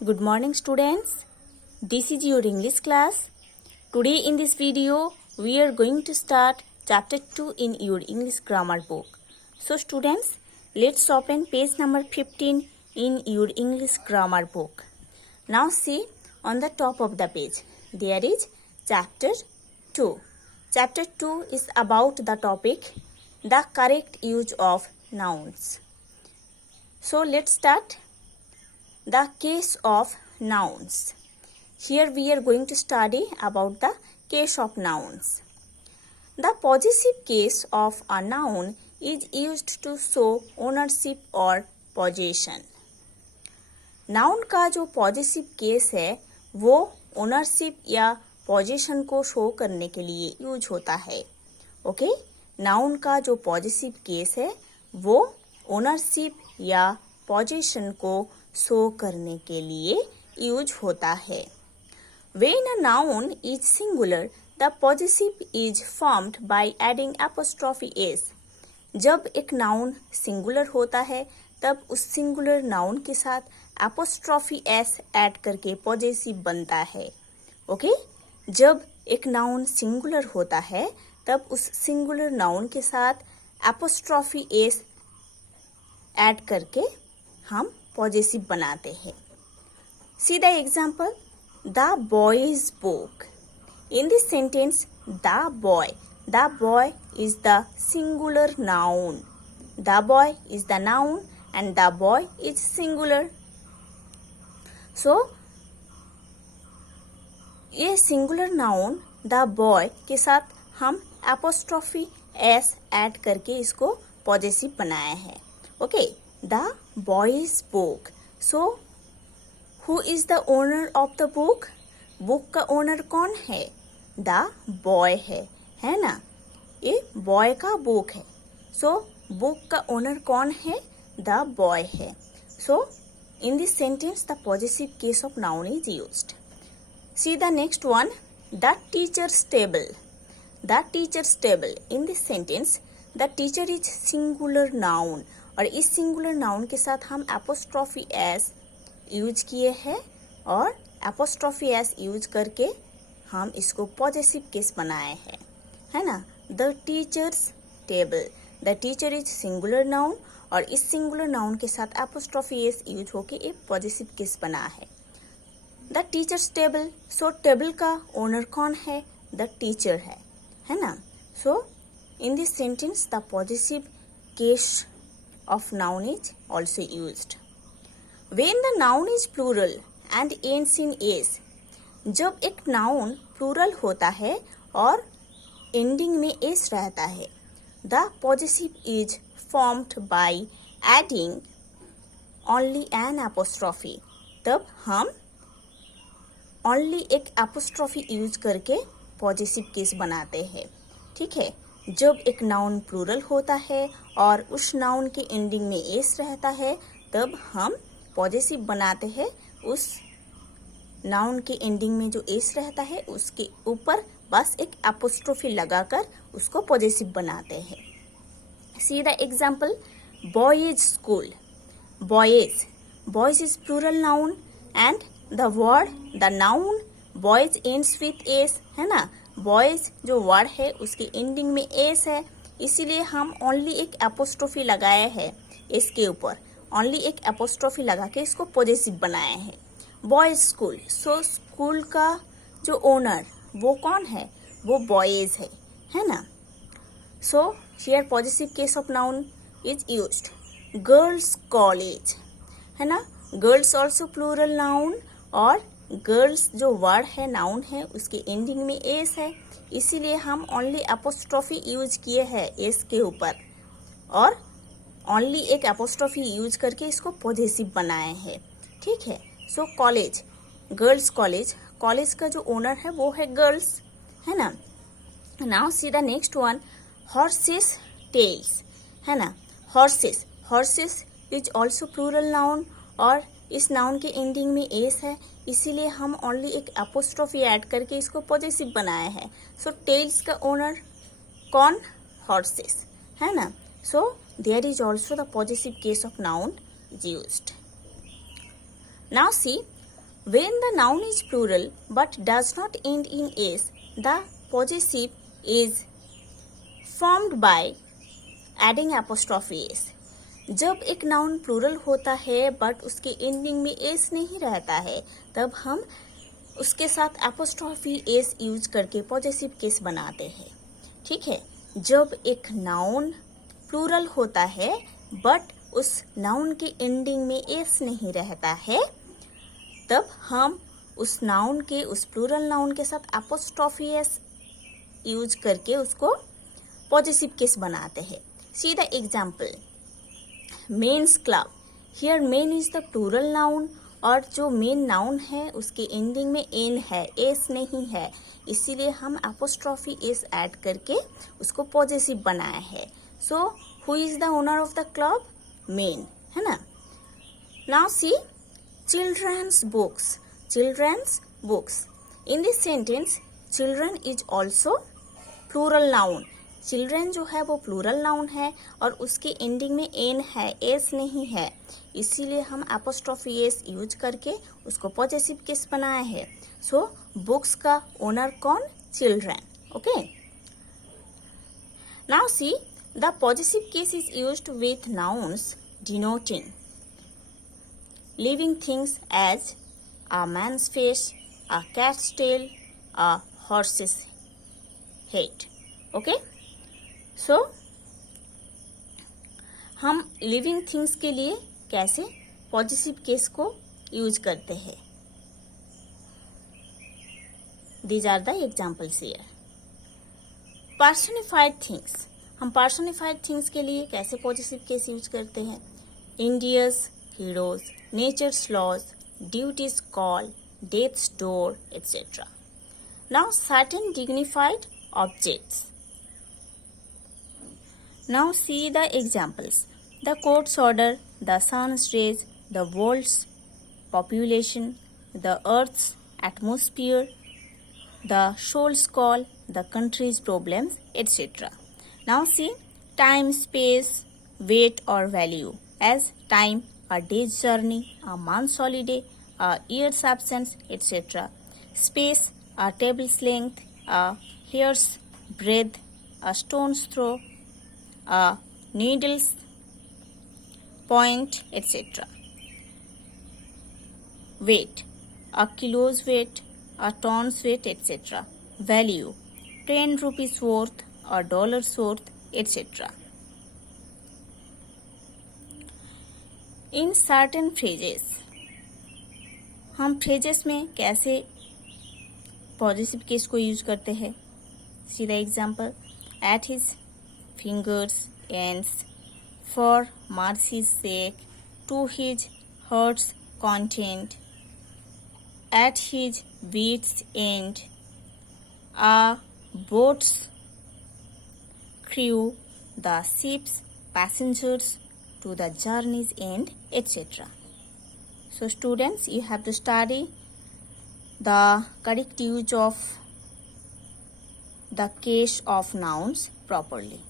Good morning students. This is your English class. Today in this video we are going to start chapter 2 in your English grammar book. So students, let's open page number 15 in your English grammar book. Now see on the top of the page there is chapter 2. Chapter 2 is about the topic the correct use of nouns. So let's start. The case of nouns. Here we are going to study about the case of nouns. The possessive case of a noun is used to show ownership or possession. Noun का जो possessive case है वो ownership या possession को show करने के लिए use होता है. ओके, नाउन का जो पॉजेसिव केस है वो ओनरशिप या पोजेशन को शो करने के लिए यूज होता है. When a noun is singular, the possessive is formed by adding apostrophe s. जब एक नाउन सिंगुलर होता है तब उस सिंगुलर नाउन के साथ एपोस्ट्रॉफी एस ऐड करके पॉजेसिव बनता है. ओके, जब एक नाउन सिंगुलर होता है तब उस सिंगुलर नाउन के साथ एपोस्ट्रॉफी एस ऐड करके हम पॉजेसिव बनाते हैं. See the example, the boys book. In this sentence the boy is the singular noun. The boy is the noun and the boy is singular. So ये singular noun the boy के साथ हम apostrophe s add करके इसको possessive बनाया है. Okay, the boy's book. So who is the owner of the book? Book का owner कौन है? The boy है ना. ये बॉय का बुक है. सो बुक का ओनर कौन है? द बॉय है. So in this sentence the possessive case of noun is used. See the next one, the teacher's table. The teacher's table. In this sentence the teacher is singular noun और इस singular noun के साथ हम apostrophe S use किए हैं और apostrophe S use करके हम इसको पॉजेसिव केस बनाए हैं, है ना. The teacher's table. The teacher is singular noun और इस सिंगुलर नाउन के साथ एपोस्ट्रॉफी एस यूज होके एक पॉजेसिव केस बना है. The teacher's table. So table का ओनर कौन है? द टीचर है ना. So in this sentence the possessive case of noun is also used. When the noun is plural and ends in S. जब एक noun plural होता है और एंडिंग में एस रहता है, the possessive is formed by adding only an apostrophe. तब हम ओनली एक एपोस्ट्रॉफी यूज करके पॉजेसिव केस बनाते हैं. ठीक है, जब एक नाउन प्लूरल होता है और उस नाउन के एंडिंग में एस रहता है तब हम पॉजेसिव बनाते हैं. उस नाउन के एंडिंग में जो एस रहता है उसके ऊपर बस एक एपोस्ट्रोफी लगाकर उसको पॉजेसिव बनाते हैं. See the example, boys school. Boys is plural noun and the word the noun boys ends with S, है ना. बॉयज जो वर्ड है उसके एंडिंग में एस है, इसीलिए हम ओनली एक एपोस्ट्रोफी लगाए हैं एस के ऊपर. ओनली एक एपोस्ट्रोफी लगा के इसको पॉजेसिव बनाए हैं. Boys school. सो स्कूल का जो ओनर वो कौन है? वो बॉयज है ना. So here possessive case of noun is used. Girls college, है ना. गर्ल्स ऑल्सो प्लूरल नाउन और गर्ल्स जो वर्ड है नाउन है उसके एंडिंग में एस है, इसीलिए हम ओनली एपोस्ट्रॉफी यूज किए हैं एस के ऊपर और ओनली एक एपोस्ट्रॉफी यूज करके इसको पॉजेसिव बनाए हैं. ठीक है. So college, girls college. College का जो ओनर है वो है गर्ल्स, है ना. Now see the next one, horses tails, है ना. Horses is also plural noun और इस नाउन के एंडिंग में एस है, इसीलिए हम ओनली एक एपोस्ट्रॉफी ऐड करके इसको पॉजेसिव बनाया है. सो टेल्स का ओनर कौन? हॉर्सेस, है ना. So there is also the possessive case of noun used. Now see, When the noun is plural but does not end in s, the possessive is formed by adding apostrophe s. जब एक noun plural होता है but उसके ending में S नहीं रहता है, तब हम उसके साथ एपोस्ट्रॉफी एस यूज करके पॉजेसिव केस बनाते हैं. ठीक है. जब एक नाउन प्लूरल होता है बट उस नाउन के एंडिंग में एस नहीं रहता है, तब हम उस नाउन के, उस प्लूरल नाउन के साथ एपोस्ट्रॉफी एस यूज करके उसको पॉजेसिव केस बनाते हैं. See the example. Men's club. Here men is the plural noun, और जो मेन नाउन है उसके एंडिंग में एन है, एस नहीं है, इसीलिए हम एपोस्ट्रॉफी एस ऐड करके उसको पॉजेसिव बनाया है. So who is the owner of the club? Men, है ना. Now see children's books. Children's books. In this sentence children is also plural noun. Children जो है वो प्लूरल नाउन है और उसके एंडिंग में एन है, एस नहीं है, इसीलिए हम एपोस्ट्रॉफी एस यूज करके उसको पॉजेसिव केस बनाया है. सो बुक्स का ओनर कौन? Children. Okay. Now see the possessive case is used with nouns denoting living things as a man's face, a cat's tail, a horse's head. Okay? So, हम living things के लिए कैसे possessive case को use करते हैं? These are the examples here. Personified things. हम personified things के लिए कैसे पॉजेसिव केस यूज करते हैं? India's heroes, nature's laws, duty's call, death's door, etc. Now certain dignified objects. Now see the examples. The court's order, the sun's rays, the world's population, the earth's atmosphere, the soul's call, the country's problems, etc. Now see time, space, weight or value. As time, a day's journey, a month's holiday, a year's absence, etc. Space, a table's length, a hair's breadth, a stone's throw, a needle's point, etc. Weight, a kilo's weight, a ton's weight, etc. Value, 10 rupees worth, a dollar's worth, etc. In certain phrases. हम phrases में कैसे possessive case को use करते हैं? See the example. At his fingers' ends, for mercy's sake, to his heart's content, at his wit's end, a boat's crew, the ship's passengers, to the journey's end, etc. So students, you have to study the correct use of the case of nouns properly.